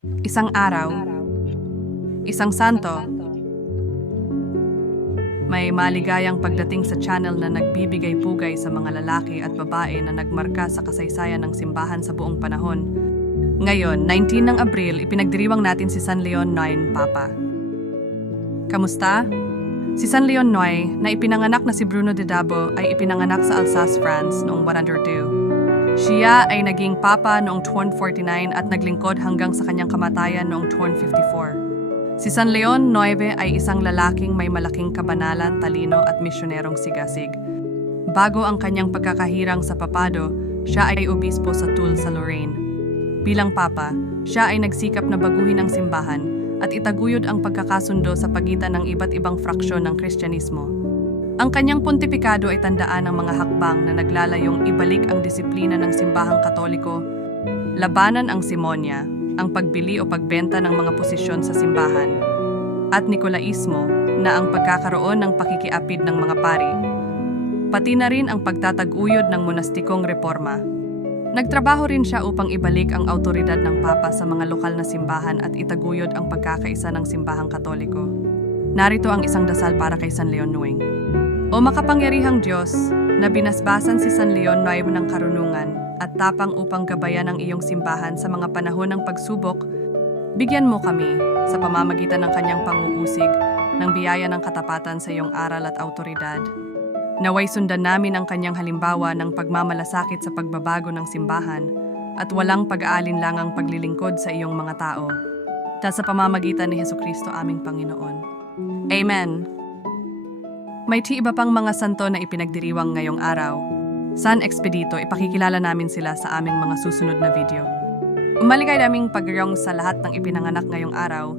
Isang araw, isang santo, may maligayang pagdating sa channel na nagbibigay pugay sa mga lalaki at babae na nagmarka sa kasaysayan ng simbahan sa buong panahon. Ngayon, 19 ng Abril, ipinagdiriwang natin si San Leon Noy, Papa. Kamusta? Si San Leon Noy, na ipinanganak na si Bruno de Dabo, ay ipinanganak sa Alsace, France noong 102. Siya ay naging papa noong 1249 at naglingkod hanggang sa kanyang kamatayan noong 1254. Si San Leon Nueve ay isang lalaking may malaking kabanalan, talino at misyonerong sigasig. Bago ang kanyang pagkakahirang sa papado, siya ay obispo sa Toul sa Lorraine. Bilang papa, siya ay nagsikap na baguhin ang simbahan at itaguyod ang pagkakasundo sa pagitan ng iba't ibang fraksyon ng Kristyanismo. Ang kanyang pontipikado ay tandaan ng mga hakbang na naglalayong ibalik ang disiplina ng simbahang katoliko, labanan ang simonya, ang pagbili o pagbenta ng mga posisyon sa simbahan, at Nikolaismo na ang pagkakaroon ng pakikiapid ng mga pari, pati na rin ang pagtataguyod ng monastikong reforma. Nagtrabaho rin siya upang ibalik ang autoridad ng Papa sa mga lokal na simbahan at itaguyod ang pagkakaisa ng simbahang katoliko. Narito ang isang dasal para kay San Leon Nueng. O makapangyarihang Diyos, na binasbasan si San Leon Nuevo ng karunungan at tapang upang gabayan ang iyong simbahan sa mga panahon ng pagsubok, bigyan mo kami sa pamamagitan ng kanyang panguusig ng biyaya ng katapatan sa iyong aral at autoridad. Naway sundan namin ang kanyang halimbawa ng pagmamalasakit sa pagbabago ng simbahan at walang pag-aalinlangang paglilingkod sa iyong mga tao. Ta sa pamamagitan ni Heso Kristo aming Panginoon. Amen. May ti iba pang mga santo na ipinagdiriwang ngayong araw. San Expedito, ipakikilala namin sila sa aming mga susunod na video. Umaligay naming pagyong sa lahat ng ipinanganak ngayong araw